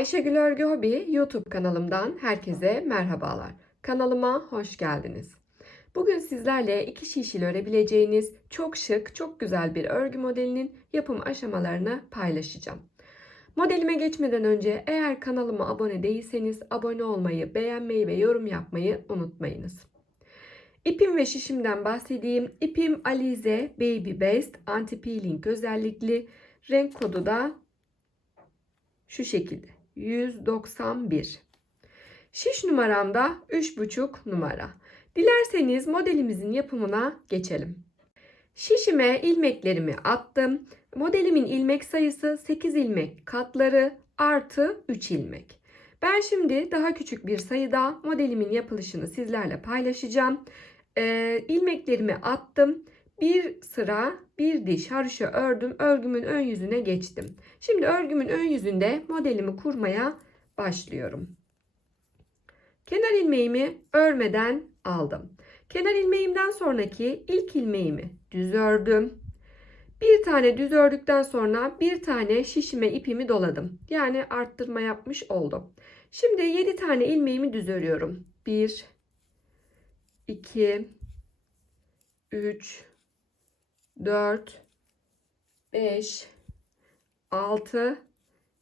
Ayşegül Örgü Hobi YouTube kanalımdan herkese merhabalar. Kanalıma hoş geldiniz. Bugün sizlerle iki şişil örebileceğiniz çok şık, çok güzel bir örgü modelinin yapım aşamalarını paylaşacağım. Modelime geçmeden önce eğer kanalıma abone değilseniz abone olmayı, beğenmeyi ve yorum yapmayı unutmayınız. İpim ve şişimden bahsedeyim. İpim Alize Baby Based Anti Peeling özellikli. Renk kodu da şu şekilde. 191. Şiş numaram da 3,5 numara. Dilerseniz modelimizin yapımına geçelim. Şişime ilmeklerimi attım. Modelimin ilmek sayısı 8 ilmek katları artı 3 ilmek. Ben şimdi daha küçük bir sayıda modelimin yapılışını sizlerle paylaşacağım. Ee, ilmeklerimi attım. Bir sıra bir diş haroşa ördüm. Örgümün ön yüzüne geçtim. Şimdi örgümün ön yüzünde modelimi kurmaya başlıyorum. Kenar ilmeğimi örmeden aldım. Kenar ilmeğimden sonraki ilk ilmeğimi düz ördüm. Bir tane düz ördükten sonra bir tane şişime ipimi doladım. Yani arttırma yapmış oldum. Şimdi 7 tane ilmeğimi düz örüyorum. 1 2 3 4 5 6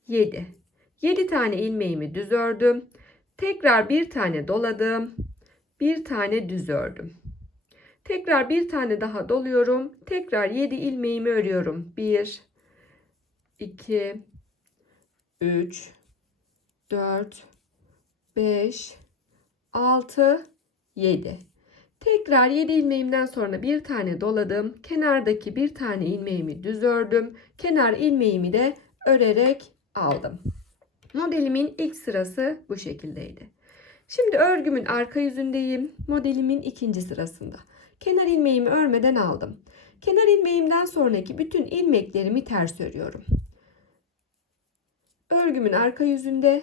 7 7 tane ilmeğimi düz ördüm. Tekrar bir tane doladım. Bir tane düz ördüm. Tekrar bir tane daha doluyorum. Tekrar 7 ilmeğimi örüyorum. 1 2 3 4 5 6 7 Tekrar 7 ilmeğimden sonra bir tane doladım. Kenardaki bir tane ilmeğimi düz ördüm. Kenar ilmeğimi de örerek aldım. Modelimin ilk sırası bu şekildeydi. Şimdi örgümün arka yüzündeyim. Modelimin ikinci sırasında. Kenar ilmeğimi örmeden aldım. Kenar ilmeğimden sonraki bütün ilmeklerimi ters örüyorum. Örgümün arka yüzünde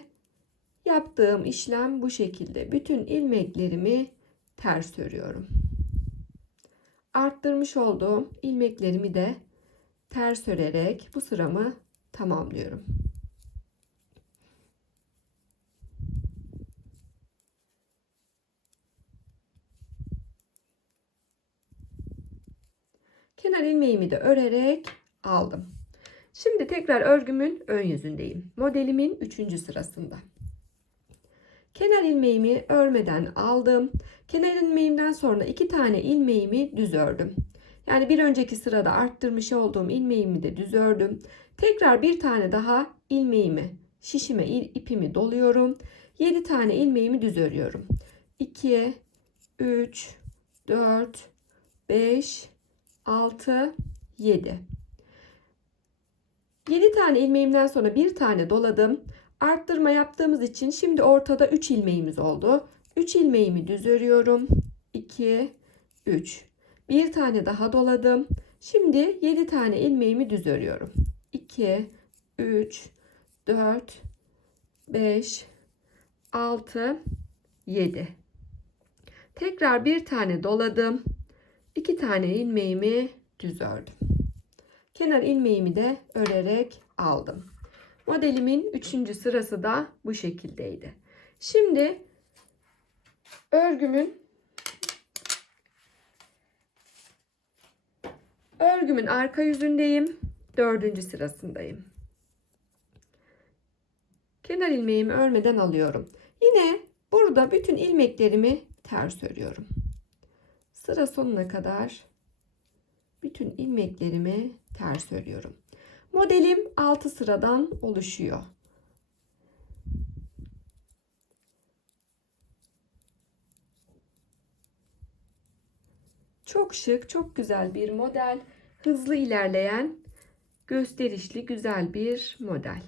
yaptığım işlem bu şekilde. Bütün ilmeklerimi ters örüyorum. Arttırmış olduğum ilmeklerimi de ters örerek bu sıramı tamamlıyorum. Kenar ilmeğimi de örerek aldım. Şimdi tekrar örgümün ön yüzündeyim. Modelimin 3. sırasında. Kenar ilmeğimi örmeden aldım. Kenar ilmeğimden sonra iki tane ilmeğimi düz ördüm. Yani bir önceki sırada arttırmış olduğum ilmeğimi de düz ördüm. Tekrar bir tane daha ilmeğimi, şişime ipimi doluyorum. 7 tane ilmeğimi düz örüyorum. 2 3 4 5 6 7 7 tane ilmeğimden sonra bir tane doladım. Arttırma yaptığımız için şimdi ortada 3 ilmeğimiz oldu. 3 ilmeğimi düz örüyorum. 2 3 bir tane daha doladım. Şimdi 7 tane ilmeğimi düz örüyorum. 2 3 4 5 6 7 Tekrar bir tane doladım. 2 tane ilmeğimi düz ördüm. Kenar ilmeğimi de örerek aldım. Modelimin 3. sırası da bu şekildeydi. Şimdi örgümün örgümün arka yüzündeyim. 4. sırasındayım. Kenar ilmeğimi örmeden alıyorum. Yine burada bütün ilmeklerimi ters örüyorum. Sıra sonuna kadar bütün ilmeklerimi ters örüyorum. Modelim 6 sıradan oluşuyor. Çok şık, çok güzel bir model. Hızlı ilerleyen, gösterişli, güzel bir model.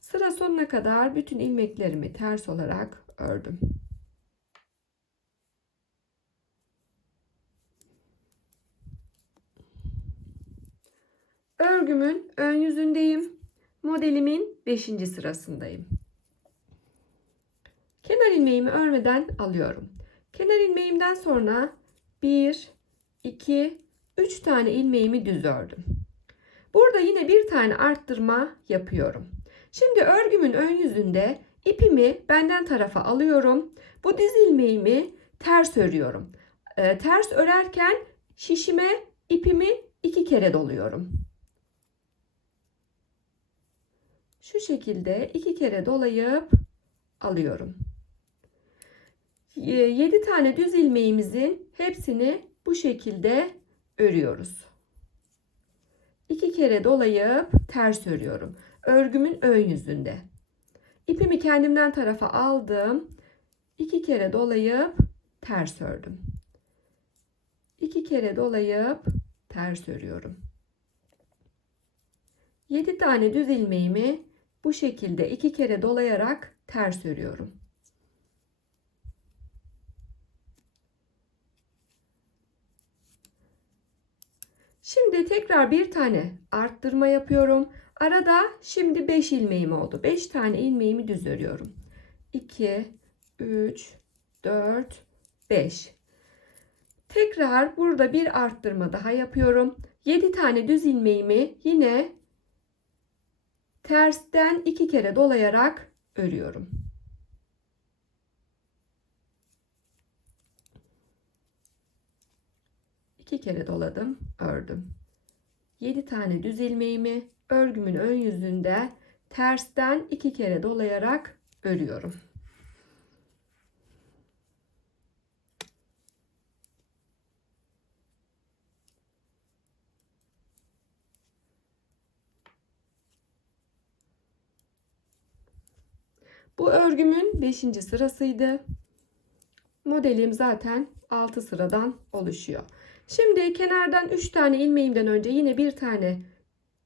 Sıra sonuna kadar bütün ilmeklerimi ters olarak ördüm. Örgümün ön yüzündeyim. Modelimin 5. sırasındayım. Kenar ilmeğimi örmeden alıyorum. Kenar ilmeğimden sonra 1, 2, 3 tane ilmeğimi düz ördüm. Burada yine bir tane arttırma yapıyorum. Şimdi örgümün ön yüzünde ipimi benden tarafa alıyorum. Bu diz ilmeğimi ters örüyorum. Ee, ters örerken şişime ipimi iki kere doluyorum. Şu şekilde iki kere dolayıp alıyorum. 7 tane düz ilmeğimizin hepsini bu şekilde örüyoruz. İki kere dolayıp ters örüyorum. Örgümün ön yüzünde. İpimi kendimden tarafa aldım. İki kere dolayıp ters ördüm. İki kere dolayıp ters örüyorum. 7 tane düz ilmeğimi bu şekilde iki kere dolayarak ters örüyorum. Şimdi tekrar bir tane arttırma yapıyorum. Arada şimdi 5 ilmeğim oldu. 5 tane ilmeğimi düz örüyorum. 2 3 4 5 Tekrar burada bir arttırma daha yapıyorum. 7 tane düz ilmeğimi yine tersten iki kere dolayarak örüyorum. İki kere doladım, ördüm. 7 tane düz ilmeğimi örgümün ön yüzünde tersten iki kere dolayarak örüyorum. Bu örgümün 5. sırasıydı. Modelim zaten 6 sıradan oluşuyor. Şimdi kenardan 3 tane ilmeğimden önce yine bir tane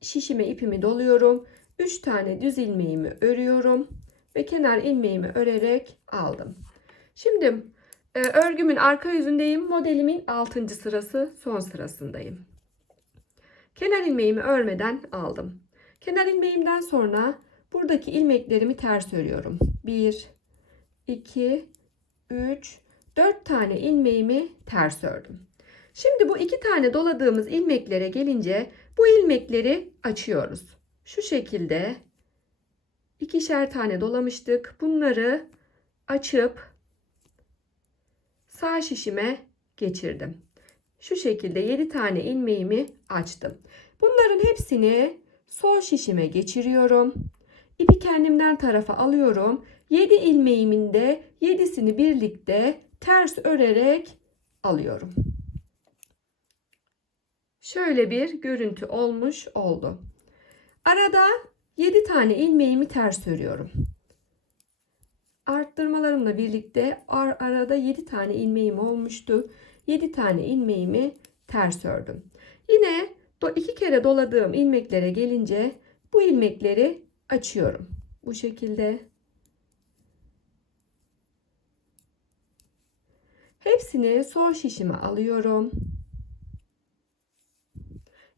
şişime ipimi doluyorum. 3 tane düz ilmeğimi örüyorum ve kenar ilmeğimi örerek aldım. Şimdi e, örgümün arka yüzündeyim. Modelimin 6. sırası son sırasındayım. Kenar ilmeğimi örmeden aldım. Kenar ilmeğimden sonra buradaki ilmeklerimi ters örüyorum. 1 2 3 4 tane ilmeğimi ters ördüm. Şimdi bu iki tane doladığımız ilmeklere gelince bu ilmekleri açıyoruz. Şu şekilde ikişer tane dolamıştık. Bunları açıp sağ şişime geçirdim. Şu şekilde 7 tane ilmeğimi açtım. Bunların hepsini sol şişime geçiriyorum. İpi kendimden tarafa alıyorum. 7 ilmeğimin de 7'sini birlikte ters örerek alıyorum. Şöyle bir görüntü olmuş oldu. Arada 7 tane ilmeğimi ters örüyorum. Arttırmalarımla birlikte ar arada 7 tane ilmeğim olmuştu. 7 tane ilmeğimi ters ördüm. Yine iki kere doladığım ilmeklere gelince bu ilmekleri açıyorum. Bu şekilde. Hepsini sol şişime alıyorum.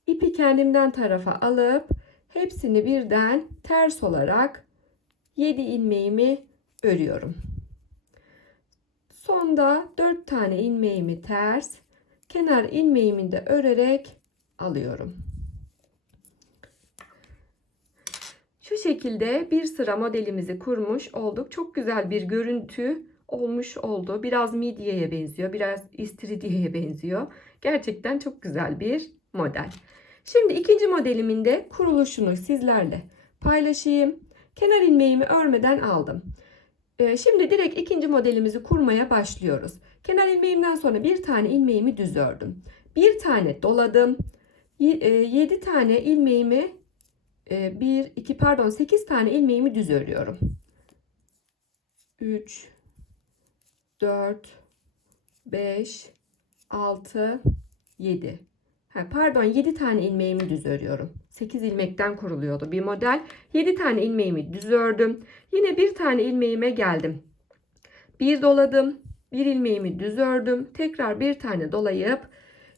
İpi kendimden tarafa alıp hepsini birden ters olarak 7 ilmeğimi örüyorum. Sonda 4 tane ilmeğimi ters, kenar ilmeğimi de örerek alıyorum. Şu şekilde bir sıra modelimizi kurmuş olduk. Çok güzel bir görüntü olmuş oldu. Biraz midyeye benziyor, biraz istiridyeye benziyor. Gerçekten çok güzel bir model. Şimdi ikinci modelimin de kuruluşunu sizlerle paylaşayım. Kenar ilmeğimi örmeden aldım. Ee, şimdi direkt ikinci modelimizi kurmaya başlıyoruz. Kenar ilmeğimden sonra bir tane ilmeğimi düz ördüm. Bir tane doladım. 7 e, tane ilmeğimi 1, e, 2 pardon 8 tane ilmeğimi düz örüyorum. 3, 4, 5, 6, 7. Ha, pardon 7 tane ilmeğimi düz örüyorum. 8 ilmekten kuruluyordu bir model. 7 tane ilmeğimi düz ördüm. Yine bir tane ilmeğime geldim. Bir doladım. Bir ilmeğimi düz ördüm. Tekrar bir tane dolayıp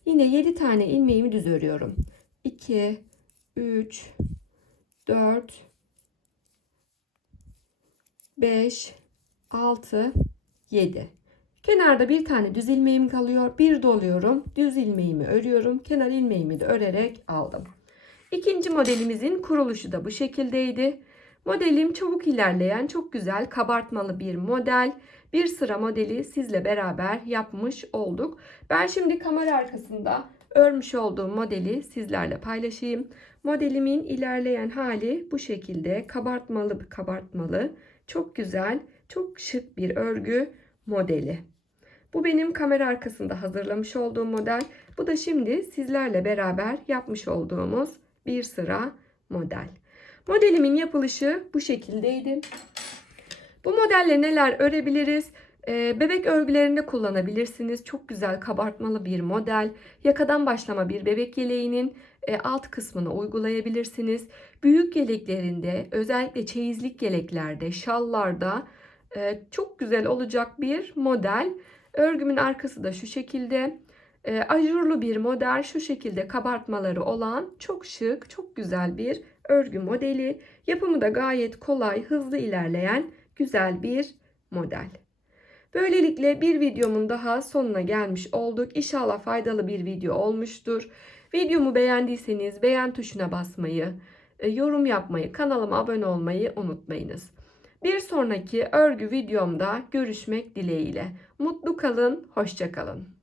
yine 7 tane ilmeğimi düz örüyorum. 2 3 4 5 6 7 Kenarda bir tane düz ilmeğim kalıyor. Bir doluyorum. Düz ilmeğimi örüyorum. Kenar ilmeğimi de örerek aldım. İkinci modelimizin kuruluşu da bu şekildeydi. Modelim çabuk ilerleyen çok güzel kabartmalı bir model. Bir sıra modeli sizle beraber yapmış olduk. Ben şimdi kamera arkasında örmüş olduğum modeli sizlerle paylaşayım. Modelimin ilerleyen hali bu şekilde kabartmalı kabartmalı. Çok güzel, çok şık bir örgü modeli. Bu benim kamera arkasında hazırlamış olduğum model. Bu da şimdi sizlerle beraber yapmış olduğumuz bir sıra model. Modelimin yapılışı bu şekildeydi. Bu modelle neler örebiliriz? Ee, bebek örgülerinde kullanabilirsiniz. Çok güzel kabartmalı bir model. Yakadan başlama bir bebek yeleğinin e, alt kısmını uygulayabilirsiniz. Büyük yeleklerinde, özellikle çeyizlik yeleklerde, şallarda e, çok güzel olacak bir model. Örgümün arkası da şu şekilde. E, ajurlu bir model, şu şekilde kabartmaları olan çok şık, çok güzel bir örgü modeli. Yapımı da gayet kolay, hızlı ilerleyen güzel bir model. Böylelikle bir videomun daha sonuna gelmiş olduk. İnşallah faydalı bir video olmuştur. Videomu beğendiyseniz beğen tuşuna basmayı, e, yorum yapmayı, kanalıma abone olmayı unutmayınız. Bir sonraki örgü videomda görüşmek dileğiyle. Mutlu kalın, hoşça kalın.